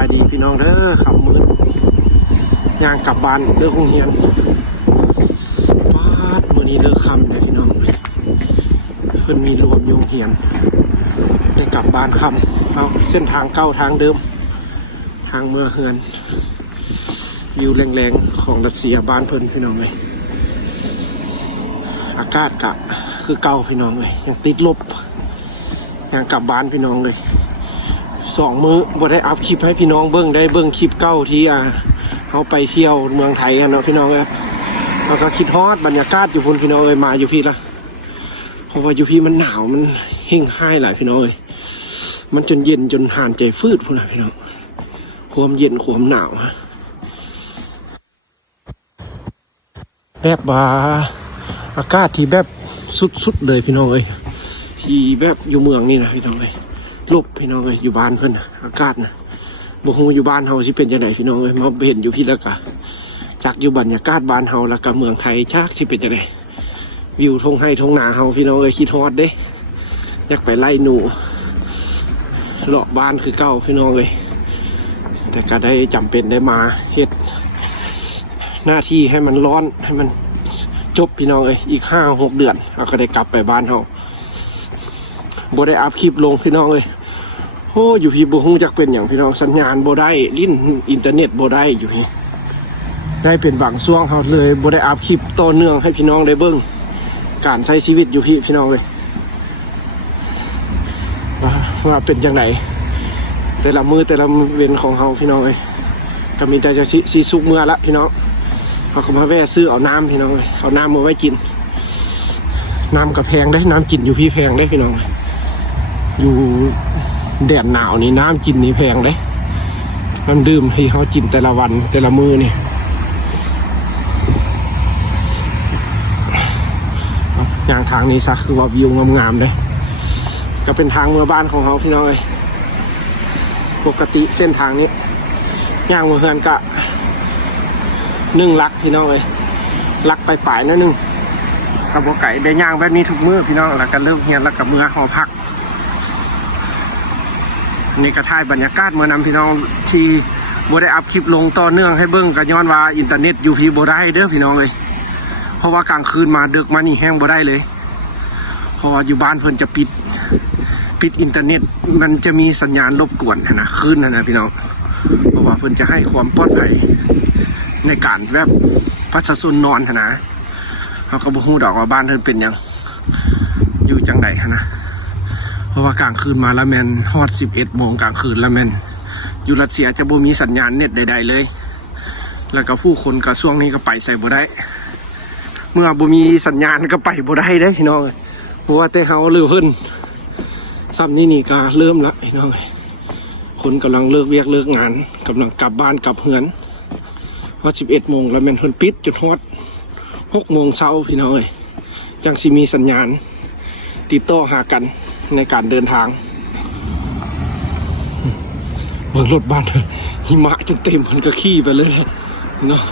ายดีพี่น้องเด้อขับมือย่างกลับบ้านเด้อคงเฮียนป้าดวันนี้เลิกค่ำเลยพี่น้องเพิ่นมีรวมโยงเฮียนได้กลับบ้านค่ำเอาเส้นทางเก่าทางเดิมทางเมื่อเฮือนวิวแรงๆของรัสเซียบ้านเพิ่นพี่น้องเลยอากาศกะคือเก่าพี่น้องเลยยังติดลบยังกลับบ้านพี่น้องเลย2 มื้อบ่ได้อัพคลิปให้พี่น้องเบิ่งได้เบิ่งคลิปเก่าที่เขาไปเที่ยวเมืองไทยกันเนาะพี่น้องเอ้ยแล้วก็คิดฮอดบรรยากาศอยู่พุ่นพี่น้องเอ้ยมาอยู่พี่ละเพราะว่าอยู่พี่มันหนาวมันเฮงไห้หลายพี่น้องเอ้ยมันจนเย็นจนห่านใจฟืดพุ่นน่ะพี่น้องความเย็นความหนาวแบบว่าอากาศที่แบบสุดๆเลยพี่น้องเอ้ยที่แบบอยู่เมืองนี่นะพี่น้องเอ้ยลบพี่น้องเอ้ยอยู่บ้านเพิ่นนะอากาศนะบ่ฮู้อยู่บ้านเฮาสิเป็นจังได๋พี่น้องเอ้ยมาเห็นอยู่พี่แล้วก็จากอยู่บรรยากาศบ้านเฮาแล้วก็เมืองไทยจักสิเป็นจังได๋วิวทุ่งไร่ทุ่งนาเฮาพี่น้องเอ้ยคิดฮอดเด้อยากไปไล่หนูเลาะบ้านคือเก่าพี่น้องเอ้ยแต่ก็ได้จำเป็นได้มาเฮ็ดหน้าที่ให้มันร้อนให้มันจบพี่น้องเอ้ยอีก 5-6 เดือนเราก็ได้กลับไปบ้านเฮาบ่ได้อัพคลิปลงพี่น้องเอ้ยโอ้อยู่พี่บ่ฮู้จักเป็นอย่างพี่น้องสัญญาณบ่ได้ลิ้นอินเทอร์เน็ตบ่ได้อยู่พี่ได้เป็นบางช่วงเฮาเลยบ่ได้อัพคลิปต่อเนื่องให้พี่น้องได้เบิ่งการใช้ชีวิตอยู่พี่น้องเอ้ยว่าเป็นจังไดแต่ละมื้อแต่ละเว้นของเฮาพี่น้องเอ้ยก็มีแต่จะสิสุกมื้อละพี่น้องเฮาก็มาแวะซื้อเอาน้ำพี่น้องเอ้ยเอาน้ำมาไว้กินน้ำก็แพงได้น้ำกินอยู่พี่แพงได้พี่น้องอยู่แดดหนาวนี่น้ำกินนี่แพงเลยน้ำดื่มให้เขากินแต่ละวันแต่ละมื้อนี่อย่างทางนี้ซะคือว่าวิวงามๆเลยก็เป็นทางเมืองบ้านของเขาพี่น้องเลยปกติเส้นทางนี้ย่างเมืองเฮือนกะ1 ลักพี่น้องเลยลักไปปลายนึงกับบ่ไก่ได้ย่างแบบนี้ทุกมื้อพี่น้องแล้วก็เลิกเฮียนแล้วกับเมื่อหอพักนี่ก็ถ่ายบรรยากาศเมื่อนำพี่น้องที่บ่ได้อัพคลิปลงต่อเนื่องให้เบิ่งก็ย้อนว่าอินเทอร์เน็ตอยู่พี่บ่ได้เด้อพี่น้องเลยเพราะว่ากลางคืนมาดึกมานี่แห้งบ่ได้เลยเพราะว่าอยู่บ้านเพิ่นจะปิดอินเทอร์เน็ตมันจะมีสัญญาณรบกวนนะคืนนั่นนะพี่น้องเพราะว่าเพิ่นจะให้ความปลอดภัยในการแบบประชาชนนอนนะเขาก็บ่ฮู้ดอกว่าบ้านเพิ่นเป็นหยังอยู่จังได๋นะเพราะว่ากลางคืนมาแล้วแมนฮอด11 โมงกลางคืนแล้วแมนอยู่รัสเซียจะบ่มีสัญญาณเน็ตใดๆเลยแล้วก็ผู้คนก็ช่วงนี้ก็ไปใส่บ่ได้เมื่อบ่มีสัญญาณก็ไปบ่ได้เด้พี่น้องเพราะว่าแต่เฮาหรือเพิ่นซ้ำนี่ก็เริ่มละพี่น้องคนกำลังเลิกเวียกเลิกงานกำลังกลับบ้านกลับเฮือนฮอด11 โมงแล้วแมนเพิ่นปิดจนฮอด6 โมงเช้าพี่น้องจังสิมีสัญญาณติดต่อหากันในการเดินทางเบิ่งรถบ้านหิมะจนเต็มมันก็ขี่ไปเลยเนาะ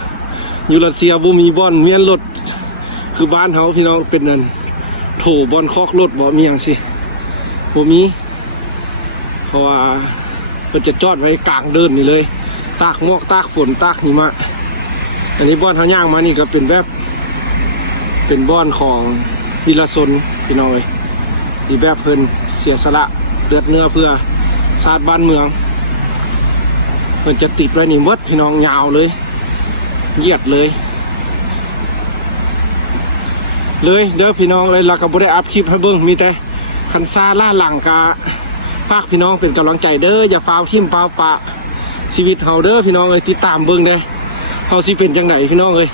อยู่รัสเซียบ่มีบ่อนเมียนรถคือบ้านเฮาพี่น้องเป็นนั่นโถบ่อนคอกรถบ่มีหยังสิบ่มีเพราะว่าเพิ่นจะจอดไว้กลางเดินนี่เลยตากหมอกตากฝนตากหิมะอันนี้บ่อนเฮาย่างมานี่ก็เป็นแบบเป็นบ่อนของวิลาชนพี่น้องดีแบบเพิ่นเสียสละเลือดเนื้อเพื่อชาติบ้านเมืองเพิ่นจะติดไว้นี่หมดพี่น้องยาวเลยเหยียดเลยเด้อพี่น้องเลยเราก็บ่ได้อัพคลิปให้เบิ่งมีแต่คันซาล่าหลังกะฝากพี่น้องเป็นกำลังใจเด้ออย่าฟ้าวทิ่มเปล่าปะชีวิตเฮาเด้อพี่น้องเอ้ยติดตามเบิ่งเด้อเฮาสิเป็นจังไดพี่น้องเอ้ย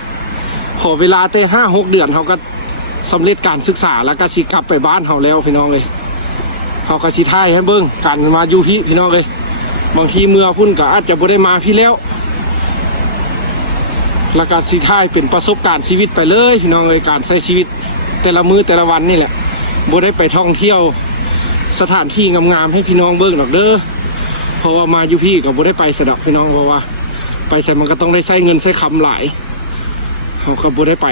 ขอเวลาแต่ 5-6 เดือนเฮาก็สำเร็จการศึกษาแล้วก็สิกลับไปบ้านเฮาแล้วพี่น้องเลยเขาก็สิถ่ายให้เบิ่งกันมาอยู่พี่น้องเลยบางทีเมื่อพุ่นก็อาจจะบ่ได้มาพี่แล้วแล้วก็สิถ่ายเป็นประสบการณ์ชีวิตไปเลยพี่น้องเลยการใช้ชีวิตแต่ละมื้อแต่ละวันนี่แหละบ่ได้ไปท่องเที่ยวสถานที่งามๆให้พี่น้องเบิ่งดอกเด้อเพราะว่ามาอยู่พี่ก็บ่ได้ไปสะดอกพี่น้องเพราะว่าไปใส่มันก็ต้องได้ใช้เงินใช้คำหลายเขาก็บ่ได้ไป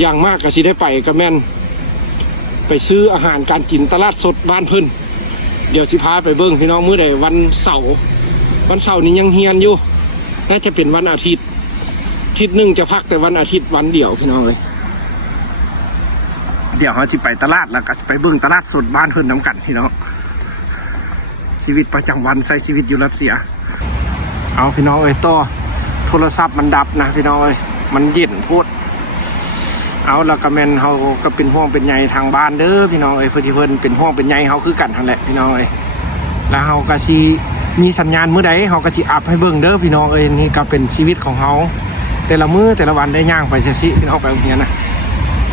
อย่างมากก็สิได้ไปก็แม่นไปซื้ออาหารการกินตลาดสดบ้านเพิ่นเดี๋ยวสิพาไปเบิ่งพี่น้องมื้อใดวันเสาร์ วันเสาร์นี้ยังเฮียนอยู่น่าจะเป็นวันอาทิตย์อาทิตย์หนึ่งจะพักแต่วันอาทิตย์วันเดียวพี่น้องเลยเดี๋ยวเขาจะไปตลาดแล้วก็จะไปเบิ่งตลาดสดบ้านเพิ่นน้ำกันพี่น้องชีวิตประจำวันใช้ชีวิตอยู่รัสเซียเอาพี่น้องเอ้ยต่อโทรศัพท์มันดับนะพี่น้องเอ้ยมันเย็นพูดเอาแล้วก็แม่นเขาก็เป็นห่วงเป็นใยทางบ้านเด้อพี่น้องเอ้ยเพื่อนที่เพิ่นเป็นห่วงเป็นใยเขาคือกันทั้งแหละพี่น้องเอ้ยแล้วเขาก็สิมีสัญญาณมื้อใดเขาก็สิอัพให้เบิ่งเด้อพี่น้องเอ้ยนี่ก็เป็นชีวิตของเขาแต่ละมื้อแต่ละวันได้ย่างไปจังซี่พี่น้องไปโรงเรียนนะ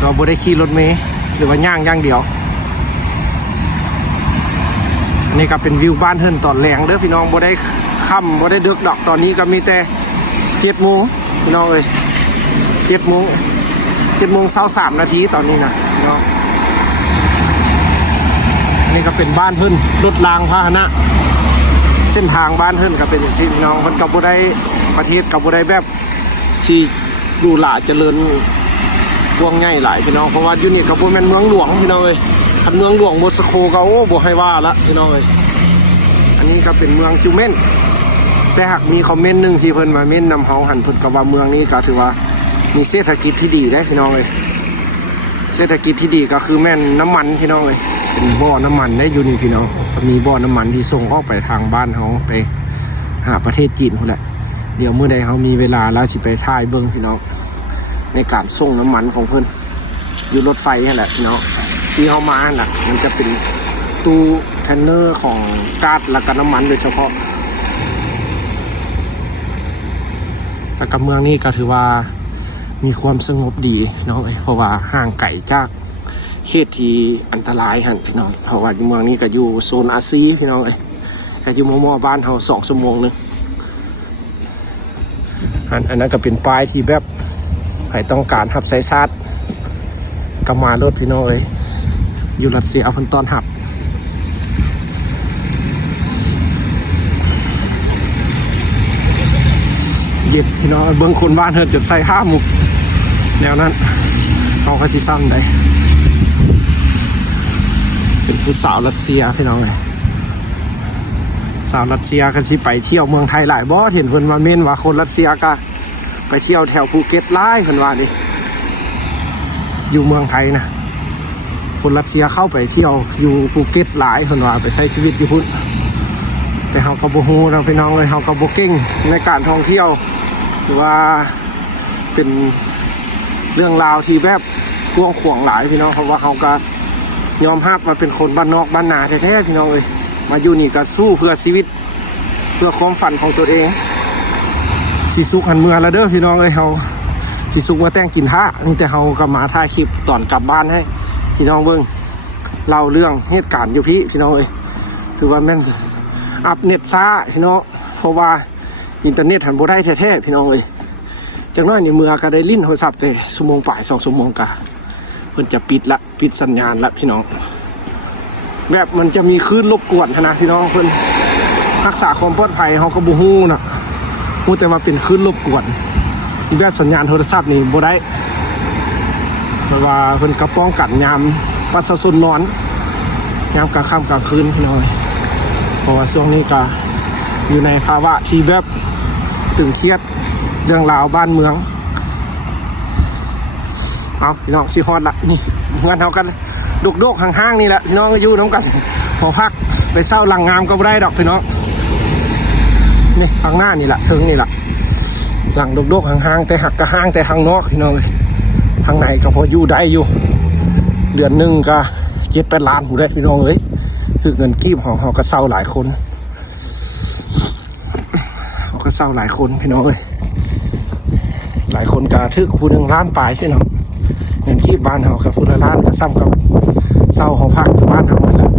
เราบ่ได้ขี่รถเมล์หรือว่าย่างอย่างเดียวนี่ก็เป็นวิวบ้านเฮิรนตอนแรงเด้อพี่น้องบ่ได้ค่ำบ่ได้ดึกดอกตอนนี้ก็มีแต่7 โมงพี่น้องเอ้ย7 โมง23 นาทีตอนนี้นะพี่น้องนี่ก็เป็นบ้านเฮิรนรถรางพาหนะเส้นทางบ้านเฮิรนก็เป็นสิพี่น้องเพิ่นก็บ่ได้ประเทศก็บ่ได้แบบที่ดูหลาเจริญกว้างใหญ่หลายพี่น้องเพราะว่าอยู่นี่ก็บ่แม่นเมืองหลวงพี่น้องเอ้ยคันเมืองหลวงมอสโกก็โอ้บ่ให้ว่าละพี่น้องเอ้ยอันนี้ก็เป็นเมืองจิวเม่นแต่หากมีคอมเมนต์นึงที่เพิ่นมาเม้นนำเฮาหันเพิ่นก็ว่าเมืองนี้ก็ถือว่ามีเศรษฐกิจที่ดีได้พี่น้องเอ้ยเศรษฐกิจที่ดีก็คือแม่นน้ำมันพี่น้องเอ้ยเป็นบ่อน้ำมันได้อยู่นี่พี่น้องมีบ่อน้ำมันที่ส่งออกไปทางบ้านเฮาไปหาประเทศจีนพุ่นแหละเดี๋ยวมื้อใดเฮามีเวลาแล้วสิไปถ่ายเบิ่งพี่น้องในการส่งน้ำมันของเพิ่นอยู่รถไฟนั่นแหละพี่น้องที่เฮามาน่ะมันจะเป็นตู้แทนเนอร์ของก๊าซและก็น้ำมันโดยเฉพาะแต่กับเมืองนี้ก็ถือว่ามีความสงบดีเนาะเพราะว่าห่างไกลจากเขตที่อันตรายหันพี่น้องเพราะว่าเมืองนี้ก็อยู่โซนอาซีพี่น้องก็อยู่มอบ้านเฮา2 ชั่วโมงนึงอันนั้นก็เป็นป้ายที่แบบใครต้องการหับไซซัดก็มารถพี่น้องอยู่รัสเซียเอาคนต้อนหับเย็ดพี่น้องเบิ้งคนบ้านเฮิรนจนใส่5 หมุกแนวนั้นเอาก็สิซ้ำได้เป็นผู้สาวรัสเซียพี่น้องสาวรัสเซียก็สิไปเที่ยวเมืองไทยหลายบ่เห็นเพิ่นมาเม้นว่าคนรัสเซียก็ไปเที่ยวแถวภูเก็ตหลายเพิ่นว่าดิอยู่เมืองไทยนะคนรัสเซียเข้าไปเที่ยวอยู่ภูเก็ตหลายเพิ่นว่าไปใช้ชีวิตอยู่พุ่นแต่เฮาก็บ่ฮู้นะพี่น้องเฮาก็บ่เก่งในการท่องเที่ยวหรือว่าเป็นเรื่องราวที่แบบกว้างขวางหลายพี่น้องเพราะว่าเฮาก็ยอมรับว่าเป็นคนบ้านนอกบ้านนาแท้ๆพี่น้องมาอยู่นี่ก็สู้เพื่อชีวิตเพื่อความฝันของตัวเองสิสุกหันเมืองแล้วเด้อพี่น้องเฮาสิสุกมาแต่งกินท่าแต่เฮาก็มาถ่ายคลิปตอนกลับบ้านให้พี่น้องเบิ่งเล่าเรื่องเหตุการณ์อยู่พี่น้องถือว่าแม่นอัพเน็ตช้าพี่น้องเพราะว่าอินเทอร์เน็ตหันบ่ได้แท้ๆพี่น้องจังน้อยนี่เมืองก็ได้ลิ้นโทรศัพท์แต่ชั่วโมงปลาย2 ชั่วโมงกะเพิ่นจะปิดสัญญาณละพี่น้องแบบมันจะมีคลื่นรบกวนนะพี่น้องเพิ่นรักษาความปลอดภัยเฮาก็บ่ฮู้นะฮู้แต่ว่าเป็นคลื่นรบกวนแบบสัญญาณโทรศัพท์นี่บ่ได้เพราะว่าเพิ่นก็ป้องกันยามประชาชนนอนยามกลางค่ำกลางคืนพี่น้องเพราะว่าช่วงนี้ก็อยู่ในภาวะที่แบบตึงเครียดเรื่องราวบ้านเมืองเอาพี่น้องสิฮอดละนี่เงินเฮากันดกๆห่างๆนี่แหละพี่น้องอยู่น้ำกันพอพักไปเศร้าหลังงามก็บ่ได้ดอกพี่น้องนี่ข้างหน้านี่แหละถึงนี่แหละหลังดกๆห่างๆแต่หักก็ห่างแต่ทางนอกพี่น้องทางในก็พออยู่ได้อยู่เดือนนึงก็7-8 ล้านผู้ได้พี่น้องคือเงินกีบของเฮาก็เศร้าหลายคนเฮาก็เศร้าหลายคนพี่น้องหลายคนก็ถึกผู้1 ล้านปลายพี่น้องเงินกีบบ้านเฮากับผู้ละล้านก็ซ้ำกับเศร้าของพักบ้านเฮาหมดแล้ว